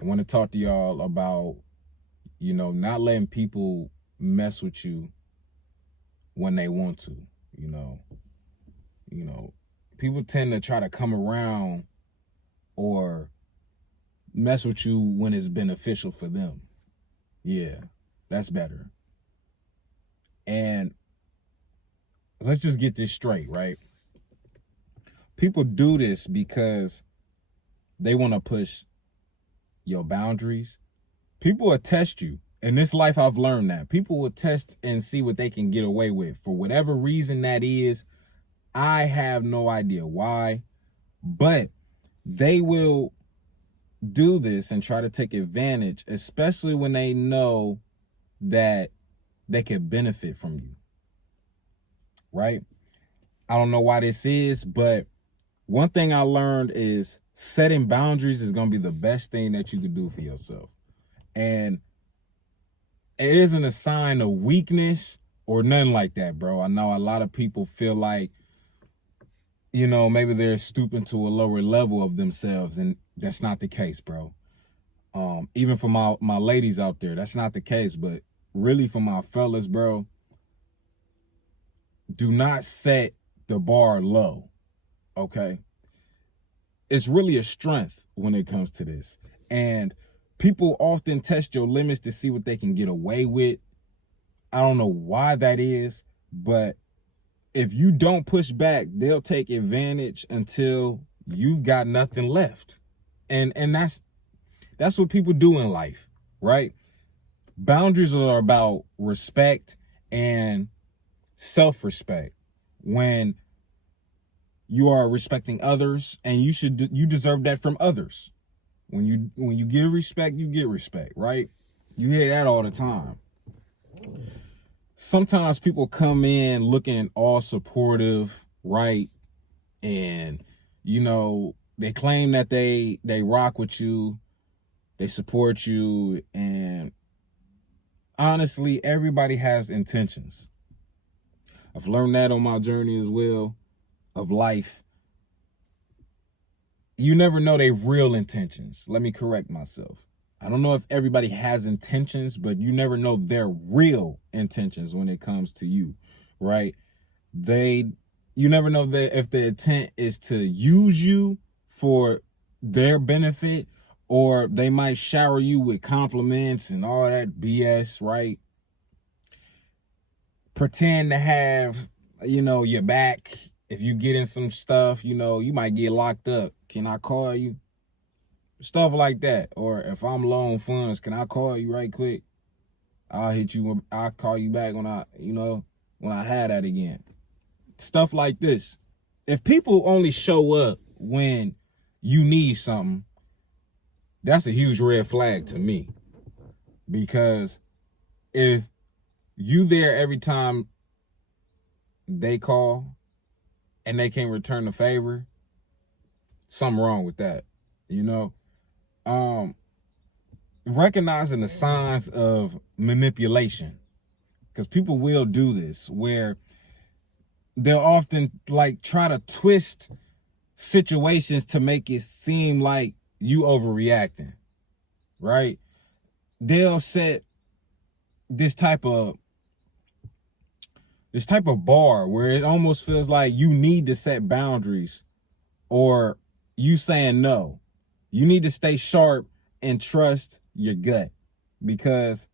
I want to talk to y'all about, not letting people mess with you when they want to. You know, you know, People tend to try to come around or mess with you when it's beneficial for them. Yeah, that's better. And let's just get this straight, right? People do this because they want to push your boundaries. People will test you. In this life, I've learned that. People will test and see what they can get away with. For whatever reason that is, I have no idea why. But they will do this and try to take advantage, especially when they know that they can benefit from you. Right? I don't know why this is, but one thing I learned is setting boundaries is going to be the best thing that you could do for yourself. And it isn't a sign of weakness or nothing like that, bro. I know a lot of people feel like, maybe they're stooping to a lower level of themselves, and that's not the case, bro. Even for my ladies out there, that's not the case. But really, for my fellas, bro, do not set the bar low, okay? It's really a strength when it comes to this. And people often test your limits to see what they can get away with. I don't know why that is, but if you don't push back, they'll take advantage until you've got nothing left. And that's what people do in life, right? Boundaries are about respect and self-respect. When you are respecting others, and you deserve that from others. When you give respect, you get respect, right? You hear that all the time. Sometimes people come in looking all supportive, right? And they claim that they rock with you, they support you, and honestly, everybody has intentions. I've learned that on my journey as well of life. You never know their real intentions. Let me correct myself. I don't know if everybody has intentions, but you never know their real intentions when it comes to you, right? You never know that if the intent is to use you for their benefit, or they might shower you with compliments and all that BS, right? Pretend to have, your back. If you get in some stuff, you might get locked up. Can I call you? Stuff like that. Or if I'm low on funds, can I call you right quick? I'll call you back when I had that again. Stuff like this. If people only show up when you need something, that's a huge red flag to me. Because if you there every time they call and they can't return the favor, something wrong with that. Recognizing the signs of manipulation, because people will do this, where they'll often try to twist situations to make it seem like you overreacting, right? They'll set this type of bar where it almost feels like you need to set boundaries, or you saying no. You need to stay sharp and trust your gut, because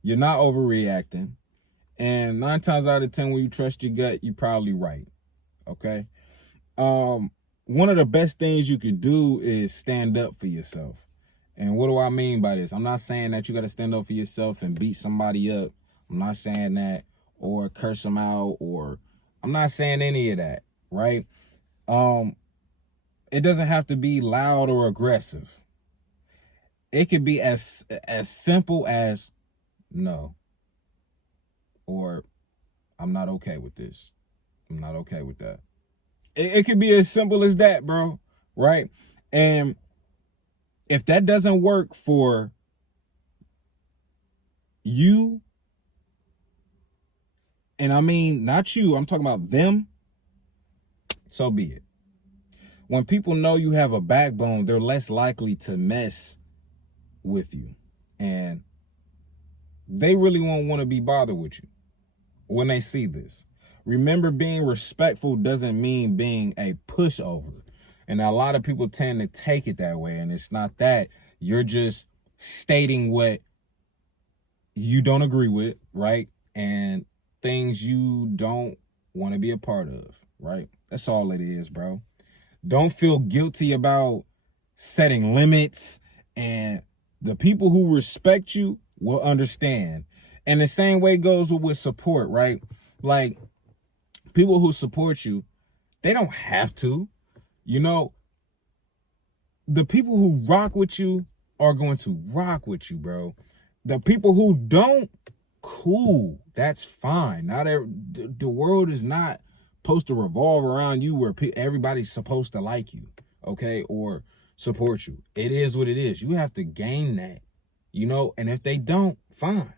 you're not overreacting. And 9 times out of 10, when you trust your gut, you're probably right. Okay. One of the best things you could do is stand up for yourself. And what do I mean by this? I'm not saying that you got to stand up for yourself and beat somebody up. I'm not saying that, or curse them out, or I'm not saying any of that, right? It doesn't have to be loud or aggressive. It could be as simple as no, or I'm not okay with this. I'm not okay with that. It could be as simple as that, bro, right? And if that doesn't work for you, and I mean not you, I'm talking about them, so be it. When people know you have a backbone, they're less likely to mess with you. And they really won't want to be bothered with you when they see this. Remember, being respectful doesn't mean being a pushover. And a lot of people tend to take it that way. And it's not that. You're just stating what you don't agree with, right? And things you don't want to be a part of, right? That's all it is, bro. Don't feel guilty about setting limits, and the people who respect you will understand. And the same way goes with support, right? Like, people who support you, they don't have to. You know, the people who rock with you are going to rock with you, bro. The people who don't, cool, that's fine. Not the world is not supposed to revolve around you where everybody's supposed to like you, okay, or support you. It is what it is. You have to gain that, you know, and if they don't, fine.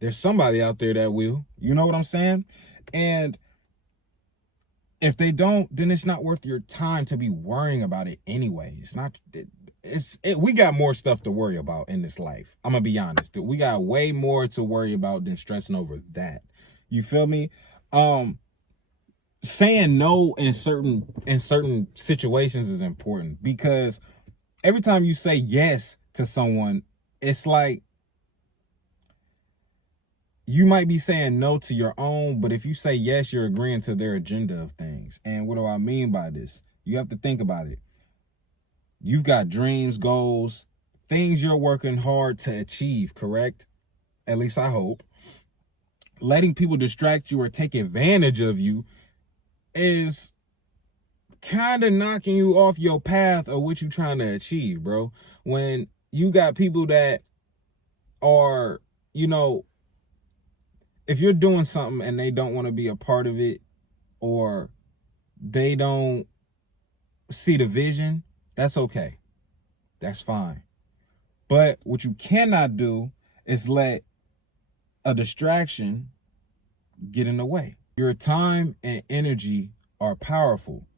There's somebody out there that will, you know what I'm saying? And if they don't, then it's not worth your time to be worrying about it anyway. It's not, we got more stuff to worry about in this life. I'm gonna be honest. We got way more to worry about than stressing over that. You feel me? Saying no in certain situations is important, because every time you say yes to someone, it's like you might be saying no to your own, but if you say yes, you're agreeing to their agenda of things. And what do I mean by this? You have to think about it. You've got dreams, goals, things you're working hard to achieve, correct? At least I hope. Letting people distract you or take advantage of you is kind of knocking you off your path of what you're trying to achieve, bro. When you got people that are, you know, if you're doing something and they don't want to be a part of it, or they don't see the vision, that's okay. That's fine. But what you cannot do is let a distraction get in the way. Your time and energy are powerful.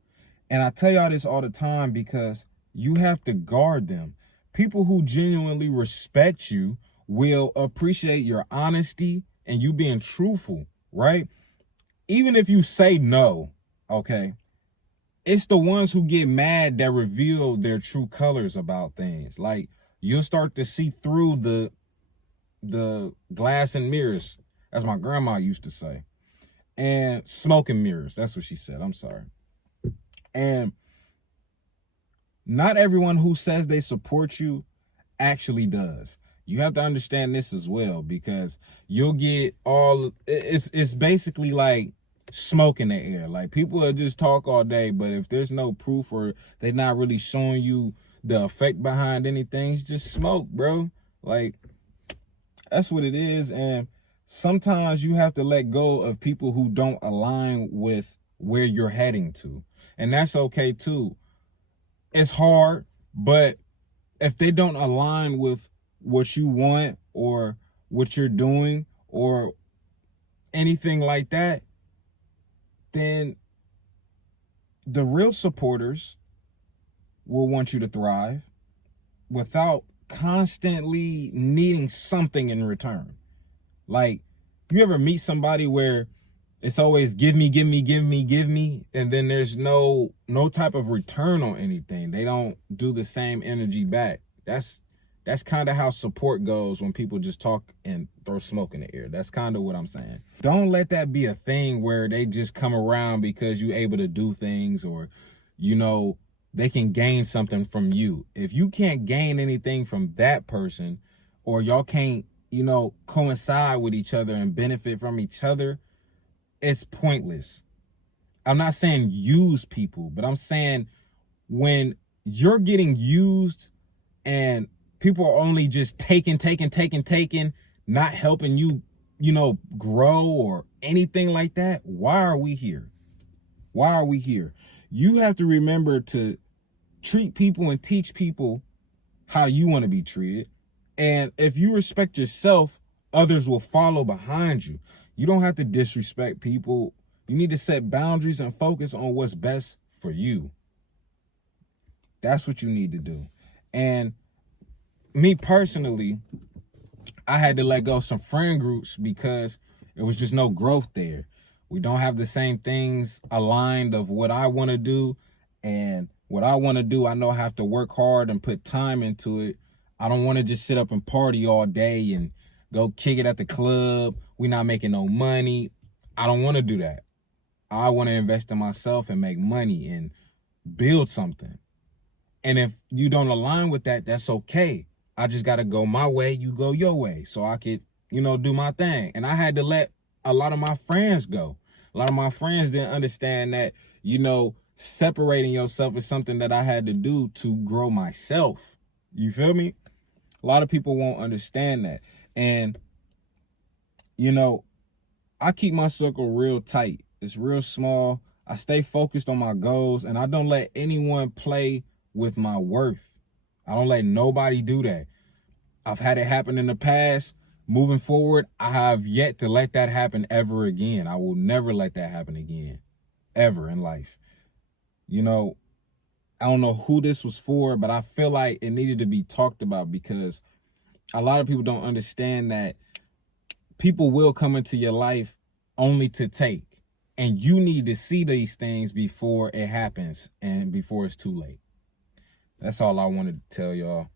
And I tell y'all this all the time because you have to guard them. People who genuinely respect you will appreciate your honesty and you being truthful, right? Even if you say no, okay, it's the ones who get mad that reveal their true colors about things. Like, you'll start to see through the glass and mirrors, as my grandma used to say. And smoke and mirrors, that's what she said, I'm sorry. And not everyone who says they support you actually does. You have to understand this as well, because you'll get it's basically like smoke in the air. Like, people will just talk all day, but if there's no proof or they're not really showing you the effect behind anything, it's just smoke, bro. Like, that's what it is. And sometimes you have to let go of people who don't align with where you're heading to. And that's okay too. It's hard, but if they don't align with what you want or what you're doing or anything like that, then the real supporters will want you to thrive without constantly needing something in return. Like, you ever meet somebody where it's always give me, and then there's no type of return on anything. They don't do the same energy back. That's kind of how support goes when people just talk and throw smoke in the air. That's kind of what I'm saying. Don't let that be a thing where they just come around because you're able to do things, or, you know, they can gain something from you. If you can't gain anything from that person, or y'all can't, you know, coincide with each other and benefit from each other, it's pointless. I'm not saying use people, but I'm saying when you're getting used and people are only just taking, not helping you, you know, grow or anything like that, why are we here? Why are we here? You have to remember to treat people and teach people how you want to be treated. And if you respect yourself, others will follow behind you. You don't have to disrespect people. You need to set boundaries and focus on what's best for you. That's what you need to do. And me personally, I had to let go of some friend groups because it was just no growth there. We don't have the same things aligned of what I want to do. And what I want to do, I know I have to work hard and put time into it. I don't want to just sit up and party all day and go kick it at the club. We not making no money. I don't want to do that. I want to invest in myself and make money and build something. And if you don't align with that, that's okay. I just got to go my way, you go your way, so I could, do my thing. And I had to let a lot of my friends go. A lot of my friends didn't understand that, separating yourself is something that I had to do to grow myself. You feel me? A lot of people won't understand that. And, I keep my circle real tight. It's real small. I stay focused on my goals, and I don't let anyone play with my worth. I don't let nobody do that. I've had it happen in the past. Moving forward, I have yet to let that happen ever again. I will never let that happen again, ever in life. I don't know who this was for, but I feel like it needed to be talked about because a lot of people don't understand that people will come into your life only to take. And you need to see these things before it happens and before it's too late. That's all I wanted to tell y'all.